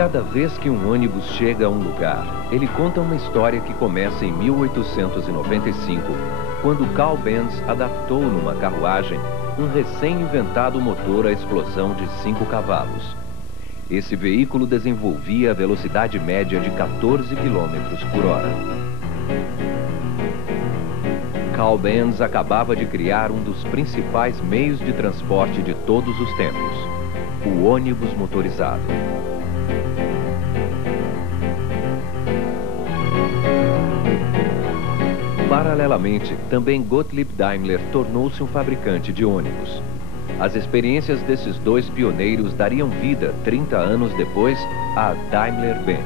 Cada vez que um ônibus chega a um lugar, ele conta uma história que começa em 1895, quando Carl Benz adaptou numa carruagem um recém-inventado motor à explosão de 5 cavalos. Esse veículo desenvolvia a velocidade média de 14 km por hora. Carl Benz acabava de criar um dos principais meios de transporte de todos os tempos, o ônibus motorizado. Paralelamente, também Gottlieb Daimler tornou-se um fabricante de ônibus. As experiências desses dois pioneiros dariam vida, 30 anos depois, à Daimler-Benz.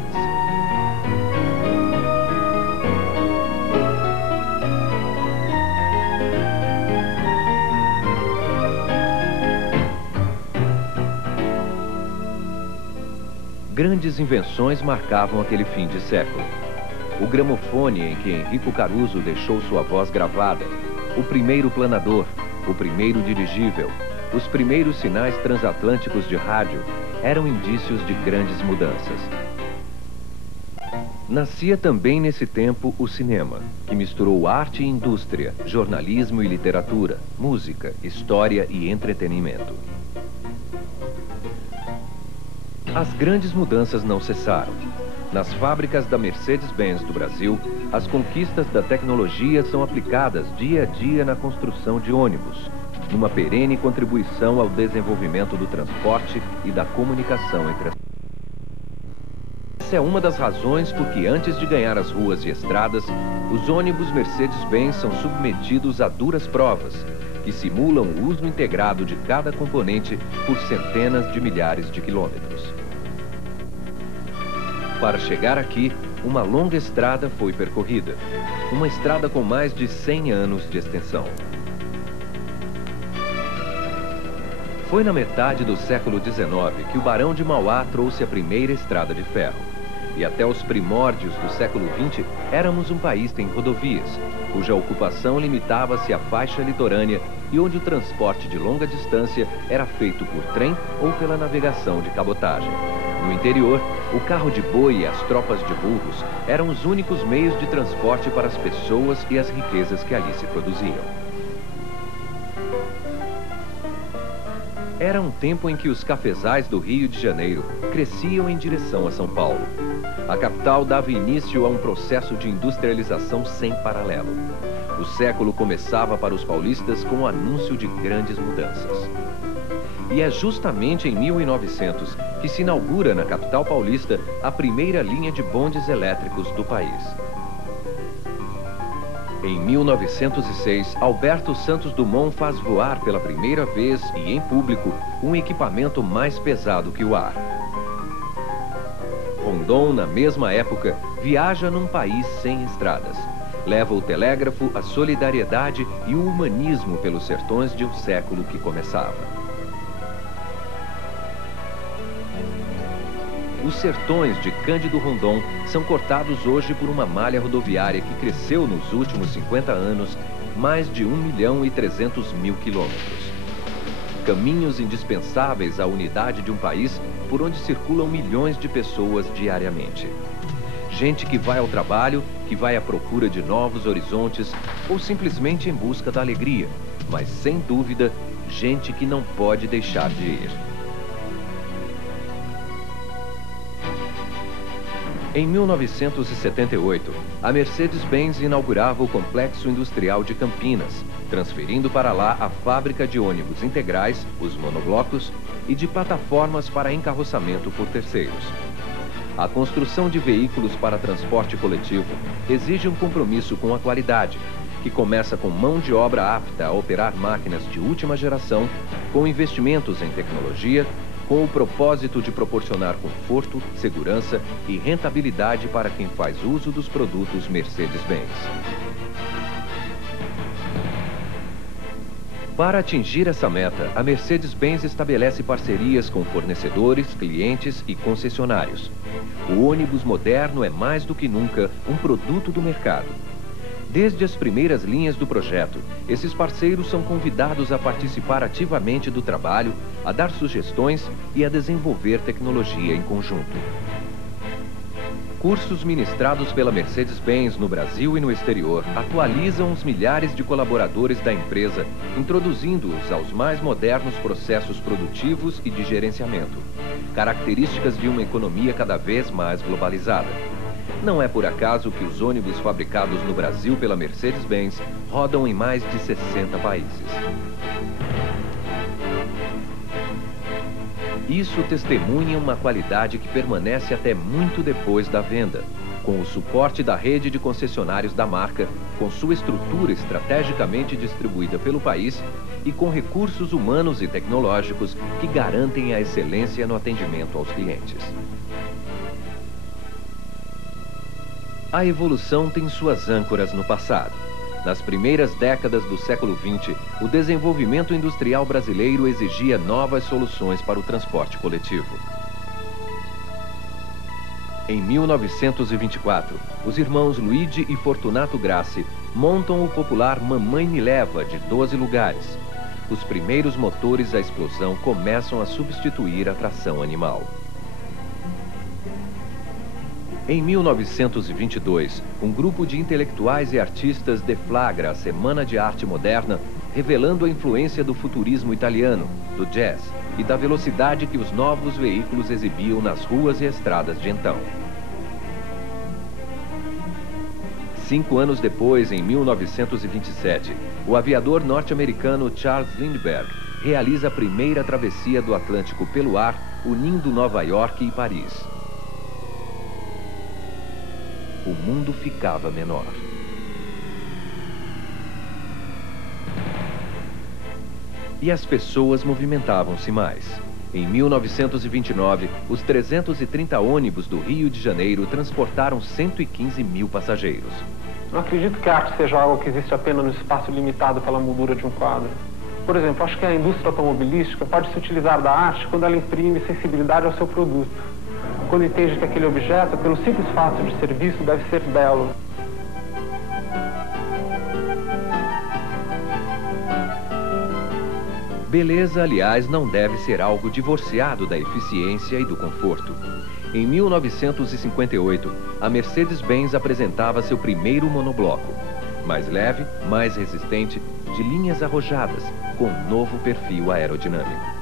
Grandes invenções marcavam aquele fim de século. O gramofone em que Enrico Caruso deixou sua voz gravada, o primeiro planador, o primeiro dirigível, os primeiros sinais transatlânticos de rádio eram indícios de grandes mudanças. Nascia também nesse tempo o cinema, que misturou arte e indústria, jornalismo e literatura, música, história e entretenimento. As grandes mudanças não cessaram. Nas fábricas da Mercedes-Benz do Brasil, as conquistas da tecnologia são aplicadas dia a dia na construção de ônibus, numa perene contribuição ao desenvolvimento do transporte e da comunicação entre as... Essa é uma das razões por que, antes de ganhar as ruas e estradas, os ônibus Mercedes-Benz são submetidos a duras provas, que simulam o uso integrado de cada componente por centenas de milhares de quilômetros. Para chegar aqui, uma longa estrada foi percorrida. Uma estrada com mais de 100 anos de extensão. Foi na metade do século XIX que o Barão de Mauá trouxe a primeira estrada de ferro. E até os primórdios do século XX, éramos um país sem rodovias, cuja ocupação limitava-se à faixa litorânea e onde o transporte de longa distância era feito por trem ou pela navegação de cabotagem. No interior, o carro de boi e as tropas de burros eram os únicos meios de transporte para as pessoas e as riquezas que ali se produziam. Era um tempo em que os cafezais do Rio de Janeiro cresciam em direção a São Paulo. A capital dava início a um processo de industrialização sem paralelo. O século começava para os paulistas com o anúncio de grandes mudanças. E é justamente em 1900 que se inaugura na capital paulista a primeira linha de bondes elétricos do país. Em 1906, Alberto Santos Dumont faz voar pela primeira vez e em público um equipamento mais pesado que o ar. Rondon, na mesma época, viaja num país sem estradas. Leva o telégrafo, a solidariedade e o humanismo pelos sertões de um século que começava. Os sertões de Cândido Rondon são cortados hoje por uma malha rodoviária que cresceu nos últimos 50 anos mais de 1.300.000 quilômetros. Caminhos indispensáveis à unidade de um país por onde circulam milhões de pessoas diariamente. Gente que vai ao trabalho, que vai à procura de novos horizontes ou simplesmente em busca da alegria, mas sem dúvida, gente que não pode deixar de ir. Em 1978, a Mercedes-Benz inaugurava o Complexo Industrial de Campinas, transferindo para lá a fábrica de ônibus integrais, os monoblocos, e de plataformas para encarroçamento por terceiros. A construção de veículos para transporte coletivo exige um compromisso com a qualidade, que começa com mão de obra apta a operar máquinas de última geração, com investimentos em tecnologia, com o propósito de proporcionar conforto, segurança e rentabilidade para quem faz uso dos produtos Mercedes-Benz. Para atingir essa meta, a Mercedes-Benz estabelece parcerias com fornecedores, clientes e concessionários. O ônibus moderno é mais do que nunca um produto do mercado. Desde as primeiras linhas do projeto, esses parceiros são convidados a participar ativamente do trabalho, a dar sugestões e a desenvolver tecnologia em conjunto. Cursos ministrados pela Mercedes-Benz no Brasil e no exterior atualizam os milhares de colaboradores da empresa, introduzindo-os aos mais modernos processos produtivos e de gerenciamento, características de uma economia cada vez mais globalizada. Não é por acaso que os ônibus fabricados no Brasil pela Mercedes-Benz rodam em mais de 60 países. Isso testemunha uma qualidade que permanece até muito depois da venda, com o suporte da rede de concessionários da marca, com sua estrutura estrategicamente distribuída pelo país e com recursos humanos e tecnológicos que garantem a excelência no atendimento aos clientes. A evolução tem suas âncoras no passado. Nas primeiras décadas do século XX, o desenvolvimento industrial brasileiro exigia novas soluções para o transporte coletivo. Em 1924, os irmãos Luigi e Fortunato Grassi montam o popular Mamãe Me Leva, de 12 lugares. Os primeiros motores a explosão começam a substituir a tração animal. Em 1922, um grupo de intelectuais e artistas deflagra a Semana de Arte Moderna, revelando a influência do futurismo italiano, do jazz e da velocidade que os novos veículos exibiam nas ruas e estradas de então. 5 anos depois, em 1927, o aviador norte-americano Charles Lindbergh realiza a primeira travessia do Atlântico pelo ar, unindo Nova York e Paris. O mundo ficava menor. E as pessoas movimentavam-se mais. Em 1929, os 330 ônibus do Rio de Janeiro transportaram 115 mil passageiros. Não acredito que a arte seja algo que existe apenas no espaço limitado pela moldura de um quadro. Por exemplo, acho que a indústria automobilística pode se utilizar da arte quando ela imprime sensibilidade ao seu produto. Quando entende que aquele objeto, pelo simples fato de ser visto, deve ser belo. Beleza, aliás, não deve ser algo divorciado da eficiência e do conforto. Em 1958, a Mercedes-Benz apresentava seu primeiro monobloco. Mais leve, mais resistente, de linhas arrojadas, com um novo perfil aerodinâmico.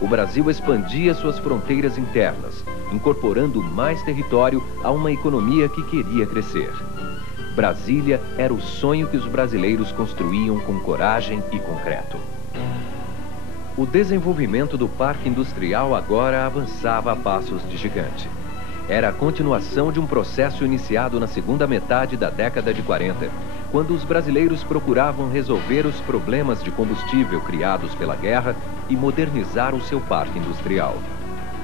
O Brasil expandia suas fronteiras internas, incorporando mais território a uma economia que queria crescer. Brasília era o sonho que os brasileiros construíam com coragem e concreto. O desenvolvimento do parque industrial agora avançava a passos de gigante. Era a continuação de um processo iniciado na segunda metade da década de 40, quando os brasileiros procuravam resolver os problemas de combustível criados pela guerra e modernizar o seu parque industrial.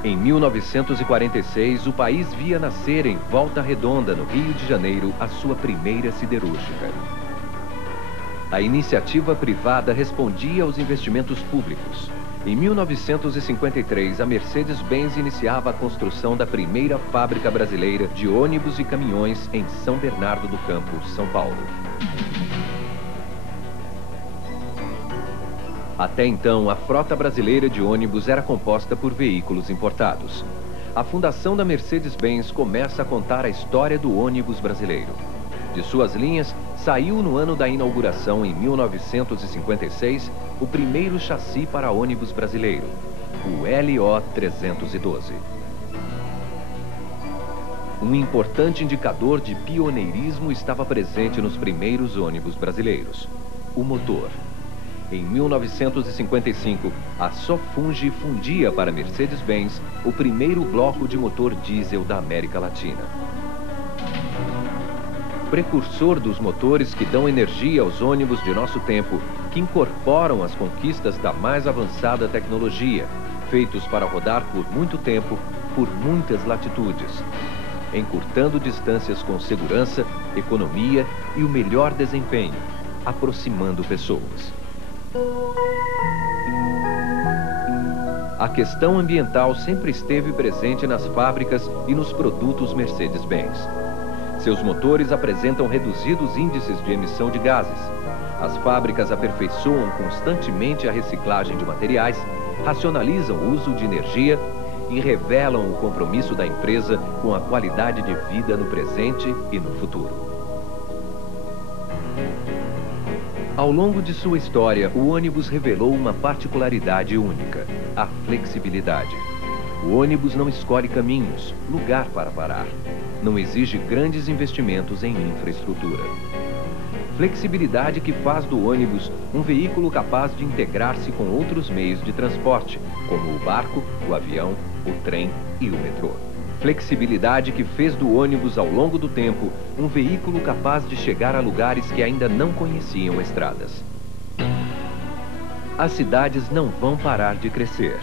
Em 1946, o país via nascer em Volta Redonda, no Rio de Janeiro, a sua primeira siderúrgica. A iniciativa privada respondia aos investimentos públicos. Em 1953, a Mercedes-Benz iniciava a construção da primeira fábrica brasileira de ônibus e caminhões em São Bernardo do Campo, São Paulo. Até então, a frota brasileira de ônibus era composta por veículos importados. A fundação da Mercedes-Benz começa a contar a história do ônibus brasileiro. De suas linhas, saiu no ano da inauguração, em 1956, o primeiro chassi para ônibus brasileiro, o LO 312. Um importante indicador de pioneirismo estava presente nos primeiros ônibus brasileiros: o motor. Em 1955, a Sofungi fundia para a Mercedes-Benz o primeiro bloco de motor diesel da América Latina. Precursor dos motores que dão energia aos ônibus de nosso tempo, que incorporam as conquistas da mais avançada tecnologia, feitos para rodar por muito tempo, por muitas latitudes, encurtando distâncias com segurança, economia e o melhor desempenho, aproximando pessoas. A questão ambiental sempre esteve presente nas fábricas e nos produtos Mercedes-Benz. Seus motores apresentam reduzidos índices de emissão de gases. As fábricas aperfeiçoam constantemente a reciclagem de materiais, racionalizam o uso de energia e revelam o compromisso da empresa com a qualidade de vida no presente e no futuro. Ao longo de sua história, o ônibus revelou uma particularidade única: a flexibilidade. O ônibus não escolhe caminhos, lugar para parar. Não exige grandes investimentos em infraestrutura. Flexibilidade que faz do ônibus um veículo capaz de integrar-se com outros meios de transporte, como o barco, o avião, o trem e o metrô. Flexibilidade que fez do ônibus, ao longo do tempo, um veículo capaz de chegar a lugares que ainda não conheciam estradas. As cidades não vão parar de crescer.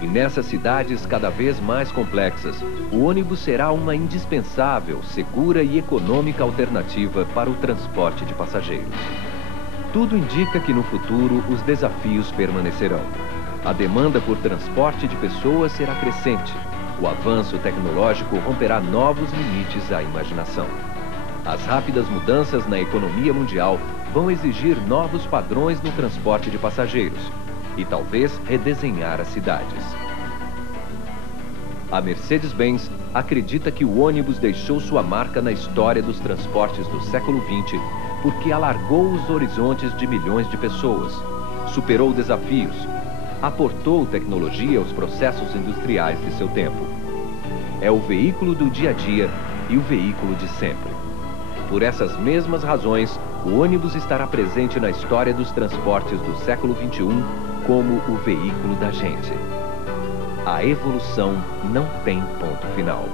E nessas cidades cada vez mais complexas, o ônibus será uma indispensável, segura e econômica alternativa para o transporte de passageiros. Tudo indica que no futuro os desafios permanecerão. A demanda por transporte de pessoas será crescente. O avanço tecnológico romperá novos limites à imaginação. As rápidas mudanças na economia mundial vão exigir novos padrões no transporte de passageiros e talvez redesenhar as cidades. A Mercedes-Benz acredita que o ônibus deixou sua marca na história dos transportes do século XX porque alargou os horizontes de milhões de pessoas, superou desafios, aportou tecnologia aos processos industriais de seu tempo. É o veículo do dia a dia e o veículo de sempre. Por essas mesmas razões, o ônibus estará presente na história dos transportes do século XXI como o veículo da gente. A evolução não tem ponto final.